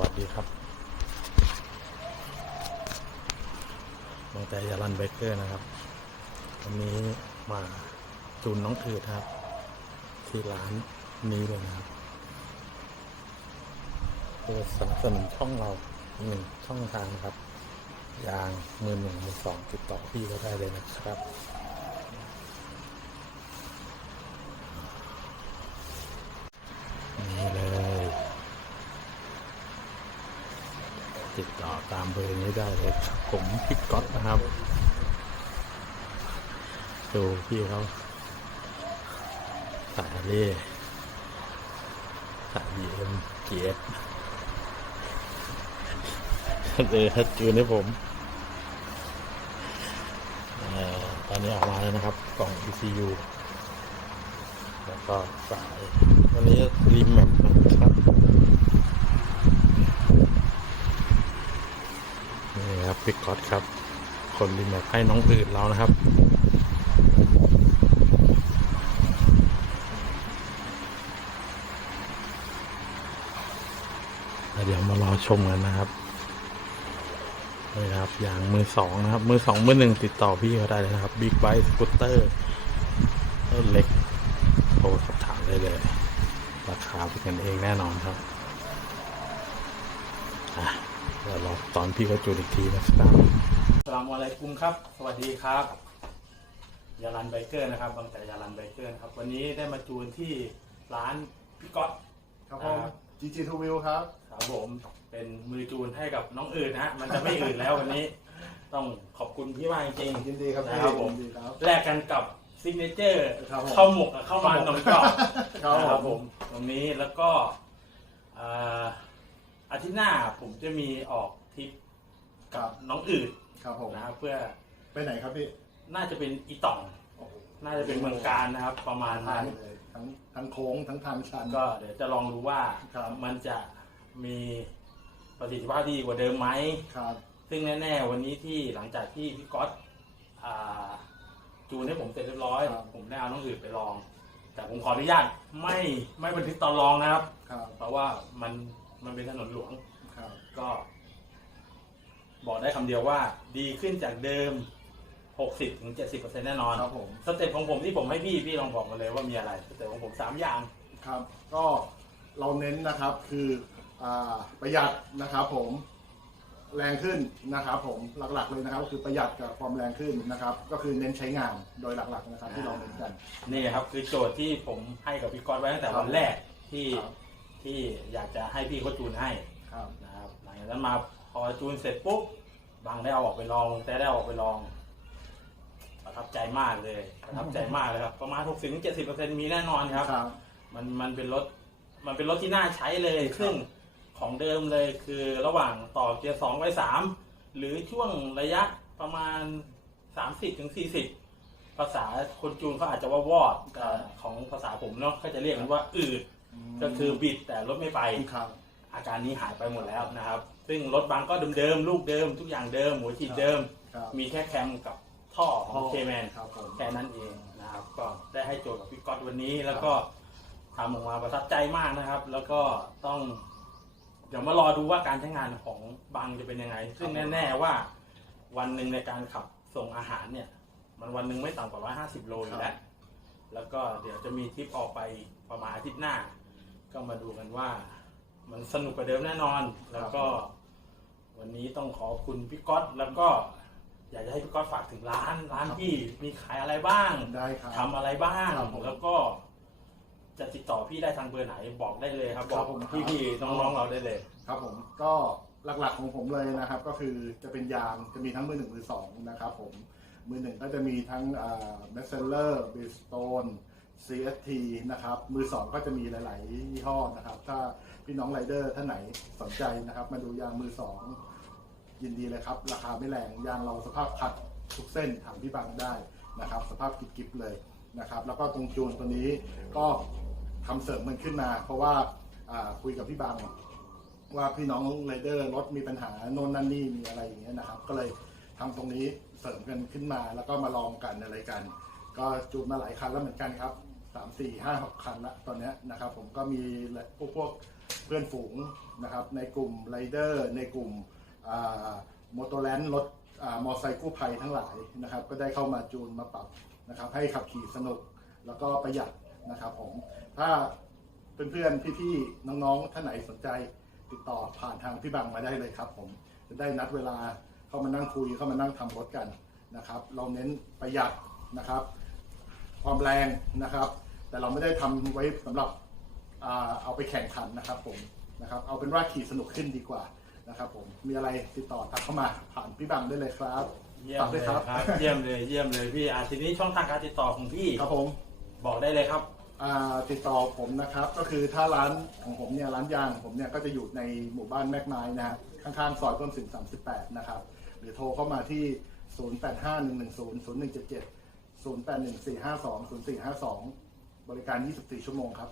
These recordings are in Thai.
วัสดีครับบางใจยารันเบเกอร์นะครับ วันนี้มาจูนน้องอืดครับ ที่ร้านนี้เลยนะครับเพื่อสนับสนุนช่องเราหนึ่งช่องทางนะครับ ยางมือหนึ่งมือสองติดต่อพี่ก็ได้เลยนะครับนี่เลย ติดต่อตามเบอร์นี้ได้เลยครับผมพี่ก๊อตนะครับ ดูพี่เขาสายเล่สายเอ็มเกียรเลยฮัดจูนให้ผมอ่อตอนนี้ออกมาแล้วนะครับกล่อง ECU แล้วก็สายวันนี้รีแมปนะครับ นี่ครับ พิกก๊อตครับ คนรีแมปให้น้องอื่นเรานะครับเดี๋ยวมารอชมกันนะครับนี่ครับ อย่างมือสองนะครับ มือสองมือหนึ่งติดต่อพี่เขาได้เลยนะครับบิ๊กไบค์สกูตเตอร์เล็กโทรสอบถามได้เลย ราคาเป็นกันเองแน่นอนครับ อะ เดี๋ยวรอตอนพี่เขาจูนอีกทีนะครับสลามอะไรกุมครับ สวัสดีครับยาลันไบเกอร์นะครับ บางแต่ยาลันไบเกอร์นะครับ วันนี้ได้มาจูนที่ร้านพี่ก๊อตครับผมครับ GG Two Wheel ครับครับผมเป็นมือจูนให้กับน้องอื่นนะฮะมันจะไม่อื่นแล้ววันนี้ ต้องขอบคุณพี่มากจริงยินดีครับนะครับผมยินดีครับๆแลกกันกับซิกเนเจอร์ครับผมข้าวหมกกับข้าวมันนมกรอบครับนะครับผผมมตรงนี้แล้วก็อ่า อาทิตย์หน้าผมจะมีออกทริปครักับบน้องอื่นครับผมนะครับเพื่อไปไหนครับพี่น่าจะเป็นอีต่อง โอ้โหน่าจะเป็นเมืองการนะครับ ประมาณทานั้งนเลยทั้งทั้งโค้งทั้งทางชัน ก็เดี๋ยวจะลองดูว่าครับ มันจะมีประสิทธิภาพดีกว่าเดิมไหม ครับ ซึ่งแน่ ๆ วันนี้ที่หลังจากที่พี่ก๊อตอ่าจูนให้ผมเสร็จเรียบร้อยผมได้เอาน้องอื่นไปลอง แต่ผมขออนุญาตไม่ไม่บันทึกตอนลองนะครับ ครับ เพราะว่ามัน มันเป็นถนนหลวง ครับ ก็ บอกได้คำเดียวว่า ดีขึ้นจากเดิม 60ถึง70%แน่นอน ครับผม สเต็ปของผมที่ผมให้พี่พี่ลองบอกมาเลยว่ามีอะไรสเต็ปของผมสามอย่าง ครับ ก็เราเน้นนะครับคืออ่าประหยัดนะครับผมแรงขึ้นนะครับผมหลักๆเลยนะครับก็คือประหยัดกับความแรงขึ้นนะครับ ก็คือเน้นใช้งานโดยหลักๆนะครับที่เราเน้นกัน นี่ครับคือโจทย์ที่ผมให้กับพี่ก๊อตไว้ตั้งแต่วันแรกที่ครับ ที่อยากจะให้พี่เขาจูนให้ครับนะครับหลังจากนั้นมาพอจูนเสร็จปุ๊บบางได้เอาออกไปลองแต่ได้เอาออกไปลอง ประทับใจมากเลยประทับใจมากเลยครับ ประมาณ60-70%มีแน่นอนครับ ครับมันมันเป็นรถมันเป็นรถที่น่าใช้เลยครับซึ่งของเดิมเลยคือระหว่างต่อเกียร์สองไปสามหรือช่วงระยะประมาณ30ถึง40ภาษาคนจูนเขาอาจจะว่าวอดแต่ของภาษาผมเนาะก็จะเรียกกันว่าอืด ก็คือบิดแต่รถไม่ไป ครับ อาการนี้หายไปหมดแล้วนะครับ ซึ่งรถบางก็เดิมๆลูกเดิม ทุกอย่างเดิมหัวฉีดเดิม ครับมีแค่แคมกับท่อของเคแมนครับผมแค่นั้นเองนะครับ ก็ได้ให้โจทย์กับพี่ก๊อตวันนี้ แล้วก็ทำออกมาประทับใจมากนะครับ แล้วก็ต้อง เดี๋ยวมารอดูว่าการใช้งานของบางจะเป็นยังไง ซึ่งแน่ๆว่า วันหนึ่งในการขับส่งอาหารเนี่ย มันวันหนึ่งไม่ต่ำกว่า150โลอยู่แล้วแล้วก็เดี๋ยวจะมีทริปออกไปประมาณอาทิตย์หน้า ก็มาดูกันว่า มันสนุกกว่าเดิมแน่นอน แล้วก็ วันนี้ต้องขอบคุณพี่ก๊อตแล้วก็ อยากจะให้พี่ก๊อตฝากถึงร้าน ร้านที่มีขายอะไรบ้างได้ครับ ทำอะไรบ้าง ครับผมแล้วก็ จะติดต่อพี่ได้ทางเบอร์ไหนบอกได้เลยครับ บครัอบกผม พี่ๆน้องๆเราได้เลย ครับผมก็หลักๆของผมเลยนะครับ ก็คือจะเป็นยางจะมีทั้งมือหนึ่งมือสองนะครับผมมือหนึ่งก็จะมีทั้งเบสเซลเลอร์บิสโตน CST นะครับ มือสองก็จะมีหลาย ๆ ยี่ห้อนะครับ ถ้าพี่น้องไรเดอร์ท่านไหนสนใจนะครับ มาดูยางมือสองยินดีเลยครับ ราคาไม่แรงยางเราสภาพขัดทุกเส้นถามพี่บังได้นะครับ สภาพกิบๆเลยนะครับ แล้วก็ตรงจูนตัวนี้ก็ทำเสริมมันขึ้นมา เพราะว่าคุยกับพี่บังว่าพี่น้องไรเดอร์รถมีปัญหาโน่นนั่นนี่มีอะไรอย่างเงี้ยนะครับ ก็เลยทำตรงนี้เสริมกันขึ้นมาแล้วก็มาลองกันอะไรกัน ก็จูนมาหลายคันแล้วเหมือนกันครับสามสี่ห้าหกคันละตอนนี้นะครับ ผมก็มีพวกพวกเพื่อนฝูงนะครับ ในกลุ่มไรเดอร์ในกลุ่มมอเตอร์แลนด์รถมอเตอร์ไซค์กู้ภัยทั้งหลายนะครับ ก็ได้เข้ามาจูนมาปรับนะครับ ให้ขับขี่สนุกแล้วก็ประหยัดนะครับ ผมถ้าเพื่อนๆพี่ๆน้องๆท่านไหนสนใจติดต่อผ่านทางพี่บังมาได้เลยครับ ผมจะได้นัดเวลาเข้ามานั่งคุยเข้ามานั่งทำรถกันนะครับ เราเน้นประหยัดนะครับ ความแรงนะครับ แต่เราไม่ได้ทำไว้สำหรับอ่าเอาไปแข่งขันนะครับผมนะครับ เอาเป็นว่าขี่สนุกขึ้นดีกว่านะครับผมมีอะไรติดต่อทักเข้ามาผ่านพี่บังได้เลยครับเยี่ยมฝากเลด้วยยคครัรับบเยี่ยมเลยเยี่ยมเลยพี่อาทีนี้ช่องทางการติดต่อของพี่ครับผมบอกได้เลยครับอ่าติดต่อผมนะครับ ก็คือถ้าร้านของผมเนี่ยร้านยางผมเนี่ยก็จะอยู่ในหมู่บ้านแมกไม้นะฮะข้างๆซอยต้นสิน38 นะครับ หรือโทรเข้ามาที่ 0851100177 0814520452 บริการ 24 ชั่วโมงครับ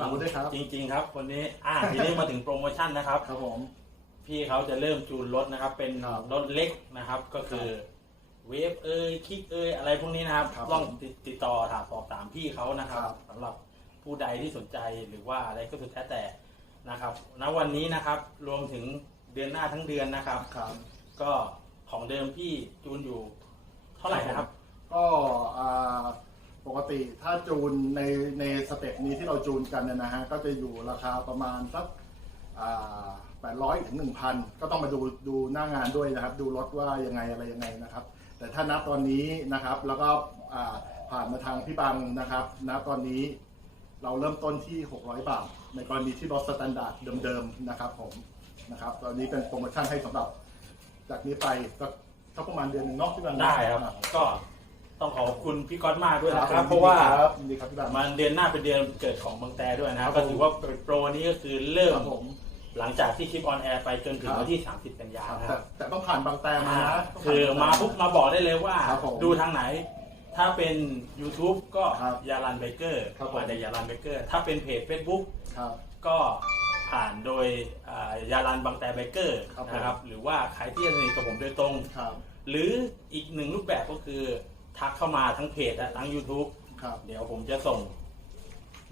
ฝากไว้ด้วยครับ จริงๆครับวันนี้อ่าทีนี้มาถึงโปรโมชั่นนะครับ ครับผม พี่เขาจะเริ่มจูนรถนะครับ เป็นครับ รถเล็กนะครับ ก็คือเวฟเอยคิกเอยอะไรพวกนี้นะครับครับลองติดติดต่อถามสอบถามพี่เขานะครับครับ สำหรับผู้ใดที่สนใจหรือว่าอะไรก็สุดแท้แต่นะครับณวันนี้นะครับรวมถึงเดือนหน้าทั้งเดือนนะครับ ครับ ก็ของเดิมพี่จูนอยู่ เท่าไหร่นะครับ ก็อ่าปกติถ้าจูนในในสเต็ปนี้ที่เราจูนกันเนยนะฮะก็จะอยู่ราคาประมาณสักแปดร้อยถึงหนึ่งพันก็ต้องมาดูดูหน้างานด้วยนะครับ ดูรถว่ายังไงอะไรยังไงนะครับ แต่ถ้านับตอนนี้นะครับ แล้วก็อ่าผ่านมาทางพี่บังนะครับณตอนนี้เราเริ่มต้นที่ 600 บาท ในกรณีที่รถสแตนดาร์ดเดิมๆนะครับผมนะครับตอนนี้เป็นโปรโมชั่นให้สำหรับ จากนี้ไปสักสักประมาณเดือนหนึ่งเนอกที่บังได้ครับอ่าก็ ต้องขอบคุณพี่ก๊อตมากด้วยนะคครัรับบเพราะว่ายินดีครับพี่บังมันเดือนหน้าเป็นเดือนเกิดของบางแตด้วยนะคครัรับบผมก็ถือว่าโปรนี้ก็คือเริ่มครับผมหลังจากที่คลิปออนแอร์ไปจนถึงครับวันที่ 30 กันยาครับนะคแต่รับ แต่ต้องผ่านบางแตมมาอ่านะคือมาปุ๊บมาบอกได้เลยว่าครับผมดูทางไหน ถ้าเป็น YouTube ก็ครับยาลันเบเกอร์ครับผมมาจากยาลันเบเกอร์ ถ้าเป็นเพจ Facebook ครับก็ผ่านโดยอ่ายาลันบางแตเบเกอร์ครับผมนะครับ หรือว่าใครที่สนิทกับผมโดยตรงครับหรืออีกหนึ่งรูปแบบก็คือ ทักเข้ามาทั้งเพจและทั้ง YouTube ครับ เดี๋ยวผมจะส่ง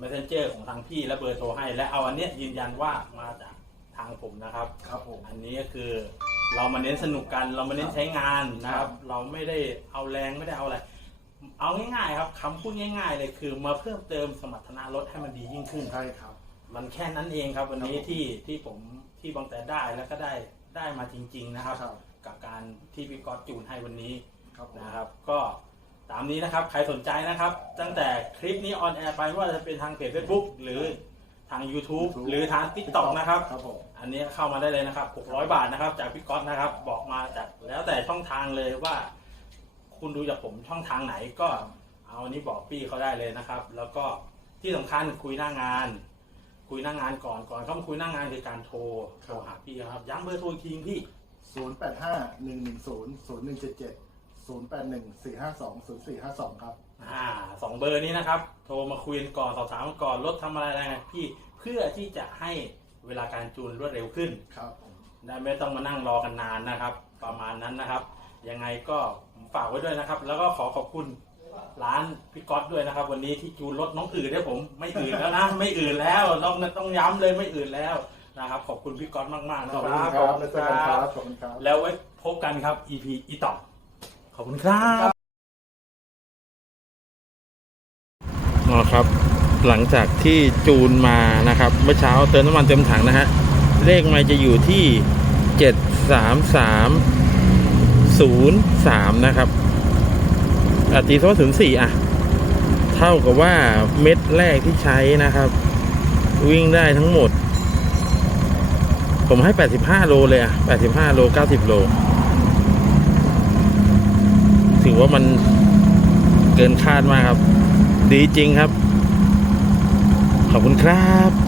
messenger ของทางพี่และเบอร์โทรให้ และเอาอันเนี้ยยืนยันว่ามาจากทางผมนะครับ ครับผม อันนี้ก็คือเรามาเน้นสนุกกันเรามาเน้นใช้งานนะครับ เราไม่ได้เอาแรงไม่ได้เอาอะไร เอาง่ายๆครับคำพูดง่าย ๆ เลยคือมาเพิ่มเติมสมรรถนะรถให้มันดียิ่งขึ้น ใช่ครับ มันแค่นั้นเองครับ วันนี้ครับผม ที่ที่ผมที่บางแต่ได้แล้วก็ได้ได้มาจริง ๆ นะครับครับกับการที่พี่ก๊อตจูนให้วันนี้ครับผม นะครับ ก็ ตามนี้นะครับ ใครสนใจนะครับ ตั้งแต่คลิปนี้ออนแอร์ไปไม่ว่าจะเป็นทางเพจ Facebook หรือทาง YouTube หรือทาง TikTok นะครับ ครับผม อันนี้เข้ามาได้เลยนะครับ 600 บาทนะครับ จากพี่ก๊อตนะครับ บอกมาจากแล้วแต่ช่องทางเลยว่า คุณดูจากผมช่องทางไหนก็ เอาอันนี้บอกพี่เขาได้เลยนะครับ แล้วก็ที่สำคัญคุยหน้างาน คุยหน้างานก่อนก่อนเข้ามาคุยหน้างานคือการโทรโทรหาพี่ครับย้ำเบอร์โทรอีกทีพี่ ศูนย์แปดห้าหนึ่งหนึ่งศูนย์ศูนย์หนึ่งเจ็ดเจ็ด ศูนย์แปดหนึ่งสี่ห้าสองศูนย์สี่ห้าสองครับ อ่าสองเบอร์นี้นะครับ โทรมาคุยกันก่อนสอบถามกันก่อนรถทำอะไรอะไรไงพี่เพื่อที่จะให้เวลาการจูนรวดเร็วขึ้นครับผมได้ไม่ต้องมานั่งรอกันนานนะครับ ประมาณนั้นนะครับ ยังไงก็ผมฝากไว้ด้วยนะครับ แล้วก็ขอขอบคุณร้านพี่ก๊อตด้วยนะครับ วันนี้ที่จูนรถน้องอื่นให้ผมไม่อื่นแล้วนะ ไม่อื่นแล้วต้องต้องย้ำเลยไม่อื่นแล้วนะครับ ขอบคุณพี่ก๊อตมากๆนะขอบคคุณรับครับแล้วเจอกันครับ ขอบคุณครับ แล้วไว้พบกันครับ EP อีต่อ ขอบคุณครับอ๋อครับ หลังจากที่จูนมานะครับ เมื่อเช้าเติมน้ำมันเต็มถังนะฮะ เลขไม่จะอยู่ที่เจ็ดสามสามศูนย์สามนะครับอาตีซะว่าศูนย์สี่อะ เท่ากับว่าเม็ดแรกที่ใช้นะครับ วิ่งได้ทั้งหมด ผมให้ 85 โลเลยอะ 85 โล 90 โล ว่ามันเกินคาดมากครับ ดีจริงครับ ขอบคุณครับ